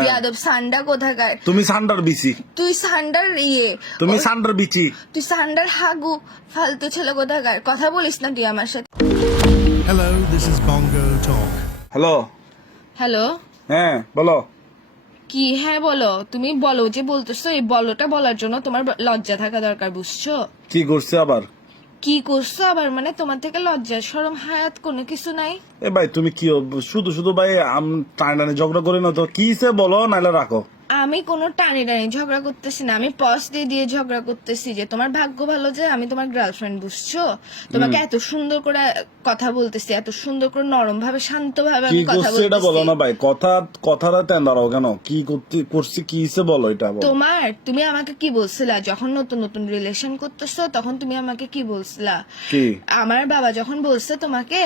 বিয়াদব সান্ডা কোথাকার। তুমি সান্ডার বিচি, তুই সান্ডার তুমি সান্ডার বিচি, তুই সান্ডার হাগু, ফালতু ছেলে কোথাকার। কথা বলিস না তুই আমার সাথে। Hello, this is Bongo Talk. Hello. Hello, হ্যাঁ বলো। কি হ্যাঁ বলো? তুমি বলো যে বলতেছো, এই বলোটা বলার জন্য তোমার লজ্জা থাকা দরকার, বুঝছো? কি করছে আবার? কি করছো আবার মানে? তোমার থেকে লজ্জা শরম হায়াত কোনো কিছু নাই? এ ভাই তুমি কি শুধু শুধু ভাই টানে ঝগড়া করে না তো, কি সে বলো নাইলে রাখো। আমি কোনো টানি টানি ঝগড়া করতেছি না, আমি পজ দিয়ে দিয়ে ঝগড়া করতেছি যে তোমার ভাগ্য ভালো যে আমি তোমার গার্লফ্রেন্ড, বুঝছো? তোমাকে এত সুন্দর করে কথা বলতেছি, এত সুন্দর করে নরম ভাবে শান্ত ভাবে কি আমি কথা করছে এটা বলো বলতেছি। না ভাই, কথাটা তেন দাঁড়াও কেন, কি করছি কি সে বলো এটা বলো। তুমি আমাকে কি বলছিলা যখন নতুন নতুন রিলেশন করতেছো? তখন তুমি আমাকে কি বলছিলা? কি আমার বাবা যখন বলছে তোমাকে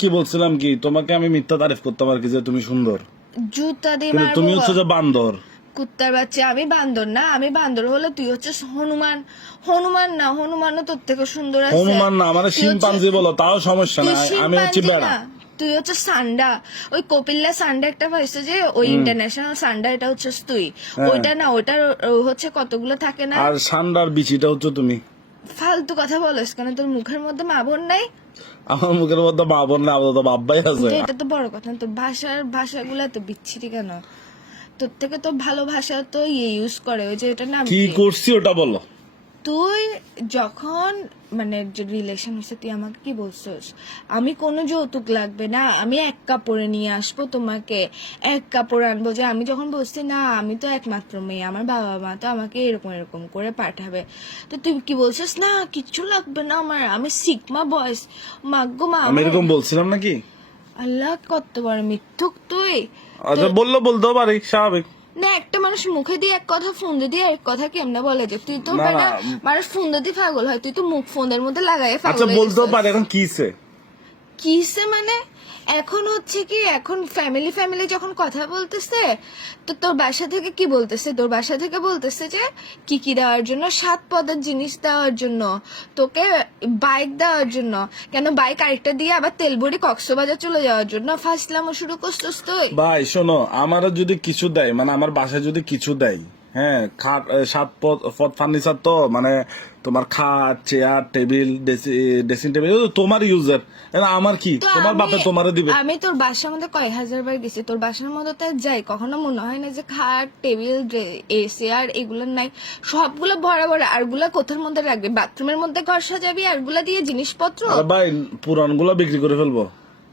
কি বলছিলাম, কি তোমাকে আমি মিথ্যা তারিফ করতাম আর কি যে তুমি সুন্দর, জুতা দিয়ে কিন্তু মারবো। তুমি হচ্ছে যে বান্দর। কুত্তার বাচ্চা, আমি বান্দর না। আমি বান্দর হলে তুই হচ্ছিস হনুমান। হনুমান না, হনুমানও তোর থেকে সুন্দর আছে। হনুমান না, আমার তুই শিম্পাঞ্জি হচ্ছে- বলো তাও সমস্যা তুই না, আমি হচ্ছে শিম্পাঞ্জি বেড়া। না, তুই হচ্ছে সান্ডা। ওই কপিল্লা সান্ডা একটা পাইছে যে, ওই ইন্টারন্যাশনাল সান্ডা, এটা হচ্ছিস তুই। ওইটা না, ওইটার হচ্ছে কতগুলো থাকে না। আর সান্ডার বিচিটা হচ্ছে তুমি। ফালতু কথা বলিস কেন? তোর মুখের মধ্যে মা বোন নাই? আমার মুখের মধ্যে মা বোন না, আপাতত বাব্বাই আছে। তো এটা তো বড় কথা না। তোর ভাষাগুলো তো বিচ্ছিরি কেন? তোর থেকে তো ভালো ভাষা তো ইউজ করে, ওই যে এটা নাম কি কি? করছি ওটা বলো। তুই যখন মানে রিলেশন হচ্ছে, তুই আমাকে কি বলছিস? আমি কোনো যৌতুক লাগবে না, আমি এক কাপড়ে নিয়ে আসবো তোমাকে, এক কাপড় আনবো। যে আমি যখন বলছি না আমি তো একমাত্র মেয়ে, আমার বাবা মা তো আমাকে এরকম এরকম করে পাঠাবে, তো তুই কি বলছিস? না কিচ্ছু লাগবে না আমার, আমি সিগমা বয়স। মাগ্গো মা, আমি এরকম বলছিলাম নাকি? আল্লাহ কত বড় মিথ্যুক তুই। আচ্ছা বলতেও পারি, স্বাভাবিক না, একটা মানুষ মুখে দিয়ে এক কথা, ফোন দিয়ে এক কথা কেমনে বলে? যে তুই তো না, না। মানুষ ফোন দিয়ে পাগল হয়, তুই তো মুখ ফোনের মধ্যে লাগাই আচ্ছা পাগল হয়ে বলতেও গেছিস। পারি, এখন কিসে কিসে মানে? এখন হচ্ছে কি, এখন ফ্যামিলি যখন কথা বলতেছে, তো তোর বাসা থেকে কি বলতেছে? তোর বাসা থেকে বলতেছে যে কি দেওয়ার জন্য, 7 পদের জিনিস দেওয়ার জন্য, তোকে বাইক দেওয়ার জন্য। কেন বাইক আরেকটা দিয়ে আবার তেলবড়ি কক্সবাজার চলে যাওয়ার জন্য ফাসলামও শুরু করছিস তুই? ভাই শোনো, আমারও যদি কিছু দেয়, মানে আমার বাসায় যদি কিছু দেয়, হ্যাঁ, খাট 7 পদ ফার্নিচার, তো মানে তোমার খাট, চেয়ার, টেবিল, ড্রেসিং টেবিল তোমার ইউজার, আমার কি, তো তোমার বাপে তোমারে দিবে। আমি তোর বাসার মধ্যে কয় হাজার বার গেছি, তোর বাসার মধ্যে তো যাই, কখনো মনে হয় না যে খাট, টেবিল, এসি আর এগুলো নাই? সবগুলো ভরা ভরা। আরগুলা কোথার মধ্যে রাখবি? বাথরুমের মধ্যে ঘর সাজাবি আরগুলা দিয়ে জিনিসপত্র? আরে ভাই পুরানগুলো বিক্রি করে ফেলবো।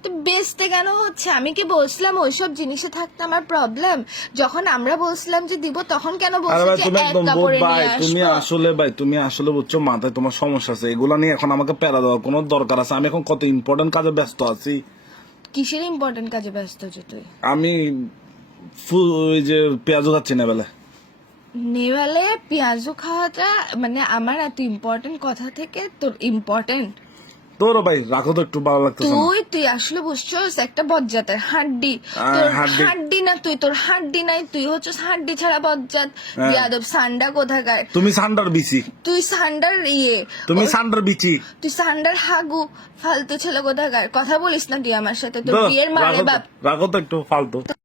তো বেচতে কেন হচ্ছে? আমি কি বলছিলাম ওইসব জিনিসে থাকতে আমার প্রবলেম? যখন আমরা বলছিলাম যে দিব, তখন কেন আরে বলছিস ভাই যে তুমি এক একদম কাপড়ে ভাই, নিয়ে তুমি আসবো? তুমি আসলে বুঝছো, মাথায় তোমার সমস্যা আছে, এগুলা নিয়ে এখন আমাকে প্যারা দেওয়ার কোনো দরকার আছে? আমি এখন কত ইম্পর্টেন্ট কাজে ব্যস্ত আছি। কিসের ইম্পর্টেন্ট কাজে ব্যস্ত হচ্ছে তুই? আমি ওই যে পেঁয়াজও খাচ্ছি না বেলা। নেভালে পেঁয়াজও খাওয়াটা মানে আমার এত ইম্পর্টেন্ট কথা থেকে তোর ইম্পর্টেন্ট? তোর ভাই রাখো তো, একটু ভালো লাগতেছে না। তুই আসলে বুঝছস একটা বজ্জাতের হাড্ডি। হ্যাঁ, তোর হাড্ডি। হাড্ডি না, তোর হাড্ডি নাই, তুই হচ্ছিস হাড্ডি ছাড়া বজ্জাত। বিয়াদব সান্ডা কোথাকার। তুমি সান্ডার বিচি, তুই সান্ডার তুমি সান্ডার বিচি, তুই সান্ডার হাগু, ফালতু ছেলে কোথাকার। কথা বলিস না তুই আমার সাথে, তোর দাও, বিয়ের মারে বাপ। রাখো তো একটু ফালতু।